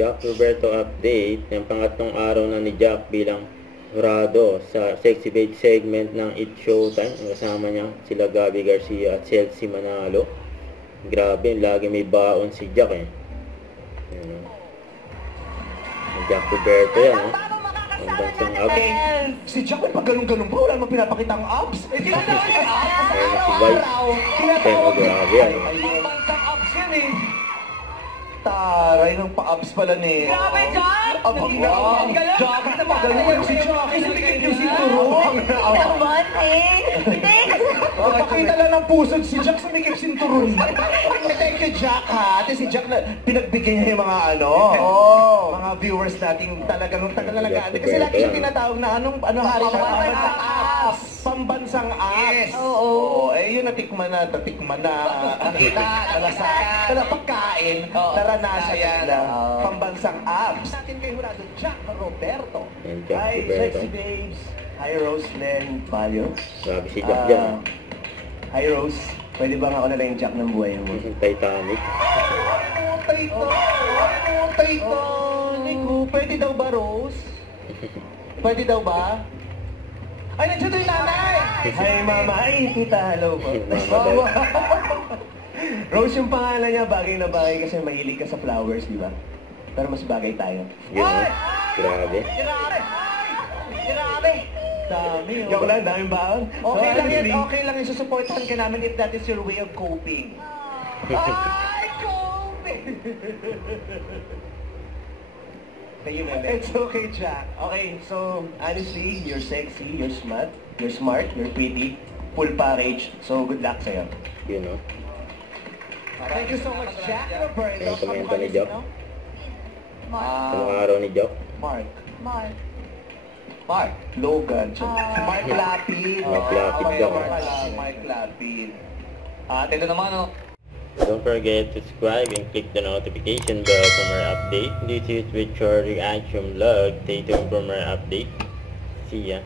Jack Roberto update. Yung pangatlong araw na ni Jack bilang jurado sa Sexy Babe segment ng It's Showtime. Kasama niya sila Gabby Garcia at Chelsea Manalo. Grabe, lagi may baon si Jack eh. Yan, Jack Roberto yan eh. Ang bansang abs. Si Jack may pagganong-ganong ba? Wala naman pinapakita ang abs. Ayun na si Vice. Pero grabe yan eh. Bansang abs yan eh. Taray ng pa-abs pala ni... Grabe, Jack! Abang na! Jack, magaling si Jack. Isiligit yung sinturon. Naman eh! Hindi! Pakita lang ng pusod si Jack, sumikip sinturon. Thank you, Jack, ha? Ate si Jack na pinagbigay niya yung mga mga viewers natin talagang tagalalagaan. Kasi lagi siya tinatawag na anong hari ka? Pambansang abs. Pambansang abs. Oo. Eh, yun natikman na. Nakita, pagkain, naranasan nila. Pambansang abs. Natin kay Jurado Jack Roberto. Hi, Sexy Babes. Hi, Roslyn Bayo. Grabe si Jack dyan. Hi, Rose. Pwede ba nga ako na lang yung Jack ng buhay mo? Titanic. Nico, pwede daw ba, Rose? Pwede daw ba? Ay, nandiyan yung nanay! Hi, mama. Ay, tita. Hello po. Rose, yung pangalan niya, bagay na bagay kasi mahilig ka sa flowers, di ba? Pero mas bagay tayo. Yun. Grabe. Grabe! Dami. Joke lang, daming baon. Okay lang yun. Susuportahan ka namin if that is your way of coping. Ay, coping! It's okay, Jack. Okay, so, honestly, you're sexy, you're smart, you're pretty, full package. So, good luck sa'yo. You know. Thank you so much, Jack Roberto. Yung komento ni Jack. Anong araw ni Jack? Mark. Logan. Mark Lapid. Mark Lapid daw. Mark Lapid. At ito naman, Don't forget to subscribe and click the notification bell for more update. This is Richard Reaction Vlog. Stay tuned for more update. See ya.